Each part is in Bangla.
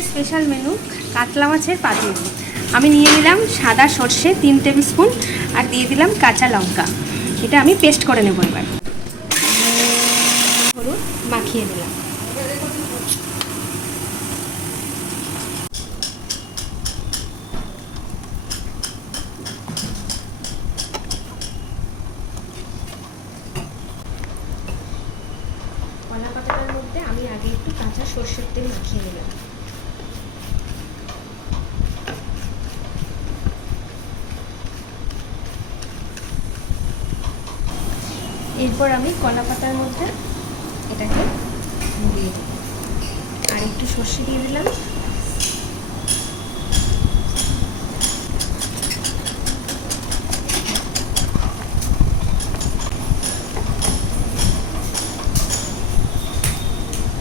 স্পেশাল মেনু কাতলা মাছের পাতুরি। আমি নিয়ে নিলাম সাদা সর্ষে 3 টেবিল স্পুন আর দিয়ে দিলাম কাঁচা লঙ্কা। এটা আমি পেস্ট করে নেব। এবার হলুদ মাখিয়ে দিলাম। কলা পাতাটার মধ্যে আমি আগে একটু কাঁচা সর্ষের তেল মাখিয়ে নিলাম। এরপর আমি কলা পাতার মধ্যে এটাকে দিয়ে দিই আর একটু সর্ষে দিয়ে দিলাম।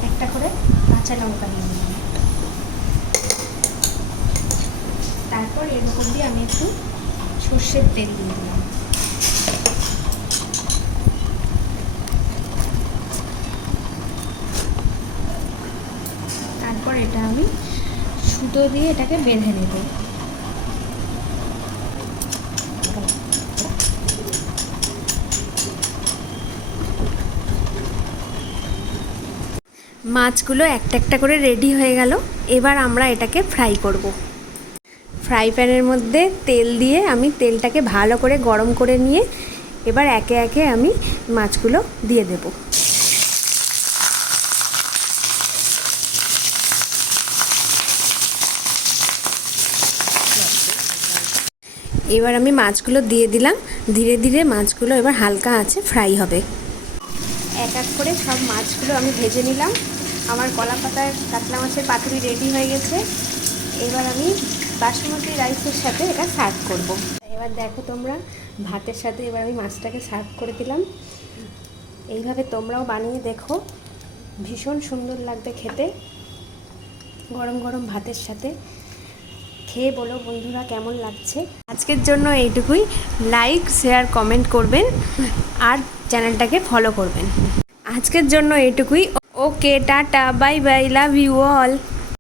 একটা করে কাঁচা লঙ্কা দিয়ে দিলাম। তারপর এর উপর দিয়ে আমি একটু সর্ষের তেল দিয়ে দিলাম। তারপর এটা আমি সুতো দিয়ে এটাকে বেঁধে নেব। মাছগুলো একটা একটা করে রেডি হয়ে গেল। এবার আমরা এটাকে ফ্রাই করব। ফ্রাই প্যানের মধ্যে তেল দিয়ে আমি তেলটাকে ভালো করে গরম করে নিয়ে এবার একে একে আমি মাছগুলো দিয়ে দেব। এবার আমি মাছগুলো দিয়ে দিলাম। ধীরে ধীরে মাছগুলো এবার হালকা আছে ফ্রাই হবে। এক এক করে সব মাছগুলো আমি ভেজে নিলাম। আমার কলা পাতার কাতলা মাছের পাতুরি রেডি হয়ে গেছে। এবার আমি বাসমতি রাইসের সাথে এটা সার্ভ করব। এবার দেখো তোমরা, ভাতের সাথে এবার আমি মাছটাকে সার্ভ করে দিলাম। এইভাবে তোমরাও বানিয়ে দেখো, ভীষণ সুন্দর লাগবে খেতে গরম গরম ভাতের সাথে। খেয়ে বলো বন্ধুরা কেমন লাগছে। আজকের জন্য এইটুকুই। লাইক শেয়ার কমেন্ট করবেন আর চ্যানেলটাকে ফলো করবেন। আজকের জন্য এইটুকুই। Okay, tata, bye bye, love you all.